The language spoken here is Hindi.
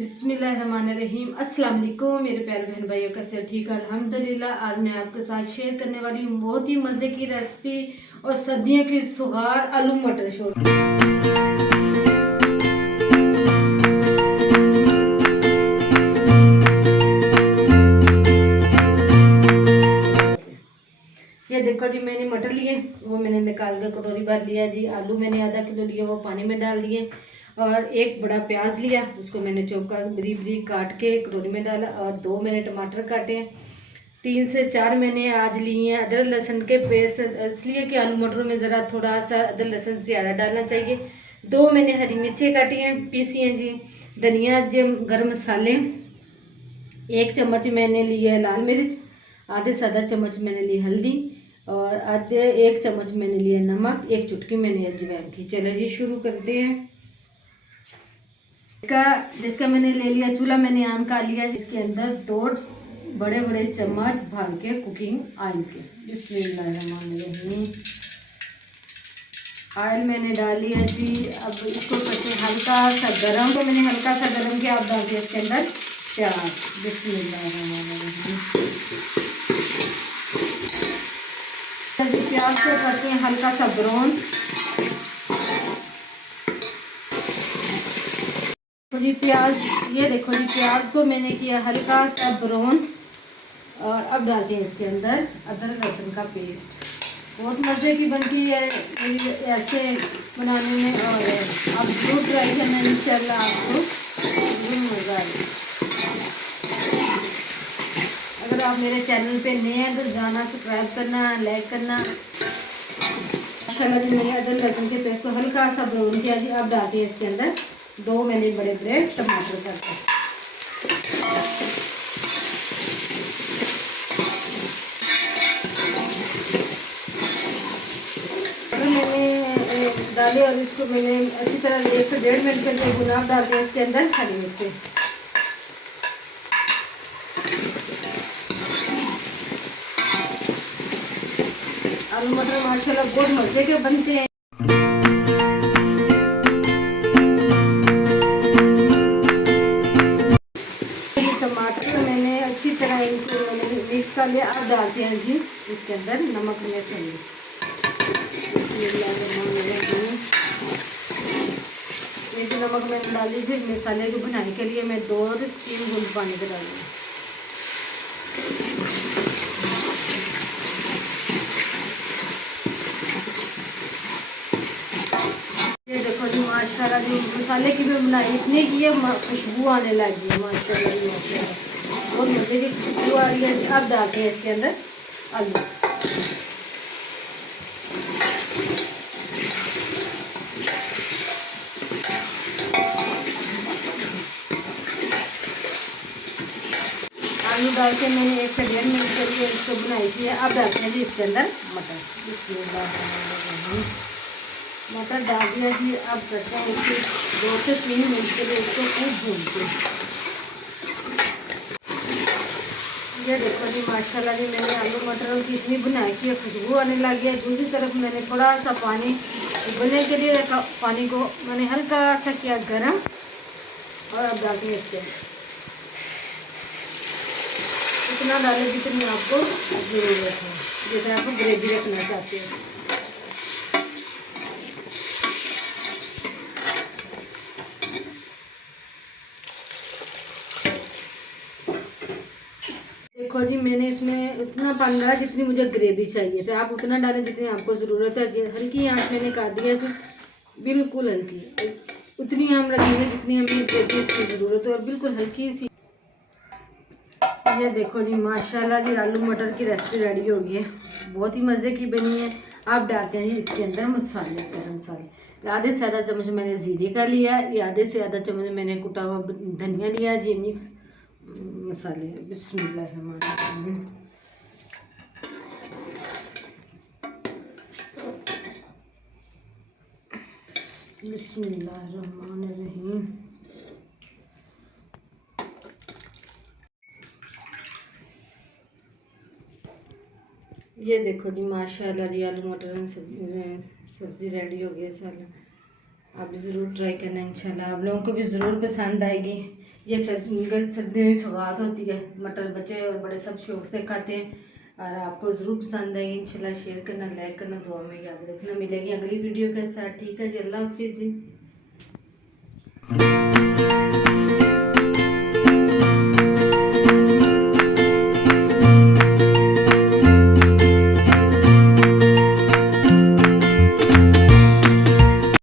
बिस्मिल्लाहिर्रहमानिर्रहीम। अस्सलाम वालेकुम मेरे प्यारे बहन भाइयों, कैसे ठीक है? अल्हम्दुलिल्लाह। आज मैं आपके साथ शेयर करने वाली हूँ बहुत ही मज़े की रेसिपी और सर्दियों की सुगार आलू मटर शोर। ये देखो जी, मैंने मटर लिए, वो मैंने निकाल कर कटोरी भर लिया जी। आलू मैंने आधा किलो लिए, वो पानी में डाल दिए। और एक बड़ा प्याज लिया, उसको मैंने चौका बरीक बरीक काट के कटोरी में डाला। और 2 मैंने टमाटर काटे हैं। 3 से 4 मैंने आज लिए हैं अदरक लहसुन के पेस्ट, इसलिए कि आलू मटरों में ज़रा थोड़ा सा अदरक लहसुन ज़्यादा डालना चाहिए। 2 मैंने हरी मिर्चें काटी हैं, पीसी हैं जी। धनिया जी, गर्म मसाले, 1 चम्मच मैंने लिए लाल मिर्च, आधे से आधा चम्मच मैंने ली हल्दी, और आधे 1 चम्मच मैंने लिया नमक, 1 चुटकी मैंने अजवाइन की। चलो जी शुरू करते हैं। जिसका मैंने ले लिया चूल्हा, मैंने आम का लिया, जिसके अंदर 2 बड़े बड़े चम्मच भर के कुकिंग ऑयल के। बिस्मिल्लाहिर्रहमानिर्रहीम। ऑयल मैंने डाल लिया जी। अब इसको करते हल्का सा गरम, तो मैंने हल्का सा गरम किया। अब डाल दिया इसके अंदर प्याज। बिस्मिल्लाहिर्रहमानिर्रहीम। प्याज को करते हैं हल्का सा ब्राउन। तो जी प्याज, ये देखो जी, प्याज को मैंने किया हल्का सा ब्राउन। और अब डालते हैं इसके अंदर अदरक लहसुन का पेस्ट। बहुत मज़े की बनती है ऐसे बनाने में, और आप जरूर ट्राई करना, इंशाल्लाह आपको जरूर मज़ा आएगा। अगर आप मेरे चैनल पे नए हैं तो जाना सब्सक्राइब करना, लाइक करना। माशाल्लाह जी, मैंने अदरक लहसुन के पेस्ट को हल्का सा ब्राउन किया जी। अब डालती है इसके अंदर 2 मैंने बड़े बड़े टमाटर काटे। मैंने डाले और इसको मैंने अच्छी तरह 1 से 1.5 मिनट के लिए भुना। डाल दिया इसके अंदर हरी मिर्ची। आलू मटर माशाल्लाह बहुत मजे के बनते हैं। टमाटर मैंने अच्छी तरह इनको मैंने मिक्स कर लिया। अब डालते हैं जी इसके अंदर नमक मिर्च। ये जो नमक मैंने डाल दी, फिर मसाले को बनाने के लिए मैं 2 से 3 बूंद पानी का डाल दूँ। ये देखो जी, माशाल्लाह जी, मसाले की भी बनाई इतनी की है, खुशबू आने लगी है माशाल्लाह जी। माशाल्लाह बहुत मजे की खुशबू आ रही है। अब डालते हैं इसके अंदर आलू। आलू डाल के मैंने 1 से 1.5 मिनट के लिए इसको बनाई थी। अब डालते हैं जी इसके अंदर मटर। मटर डाल दिया जी। अब करते हैं इसको 2 से 3 मिनट के लिए इसको खूब भूनते हैं। ये देखो जी, माशाल्लाह जी, मैंने आलू मटरों की इतनी बुनाई की, खुशबू आने लगी है। दूसरी तरफ मैंने थोड़ा सा पानी उबलने के लिए रखा। पानी को मैंने हल्का सा किया गरम। और अब डालती हैं इसके इतना डालें जितनी आपको ज़रूरत है, जैसे आपको ग्रेवी रखना चाहते हैं। देखो जी, मैंने इसमें उतना पानी डाला जितनी मुझे ग्रेवी चाहिए था। आप उतना डालें जितनी आपको ज़रूरत है। हल्की आंच मैंने कर दी है इसे, बिल्कुल हल्की। उतनी हम रखेंगे जितनी हमें ग्रेवी की ज़रूरत है, और बिल्कुल हल्की सी। ये देखो जी, माशाल्लाह जी, आलू मटर की रेसिपी रेडी हो गई है। बहुत ही मज़े की बनी है। आप डालते हैं जी इसके अंदर मसाले, गरम मसाले। आधे से आधा चम्मच मैंने ज़ीरे का लिया, या आधे से आधा चम्मच मैंने कुटा हुआ धनिया लिया जी। मिक्स मसाले। बिस्मिल्लाहिर्रहमानिर्रहीम। बिस्मिल्लाहिर्रहमानिर्रहीम। ये देखो जी, माशाल्लाह जी, आलू मटर सब्ज़ी रेडी हो गई है। साला आप ज़रूर ट्राई करना, इंशाल्लाह आप लोगों को भी ज़रूर पसंद आएगी। ये सर्दी में सौगात होती है। मटर बच्चे और बड़े सब शौक से खाते हैं और आपको ज़रूर पसंद आएगी। इंशाल्लाह शेयर करना, लाइक करना, दुआ में याद रखना। मिलेगी अगली वीडियो के साथ। ठीक है जी, अल्लाह हाफिज़ जी।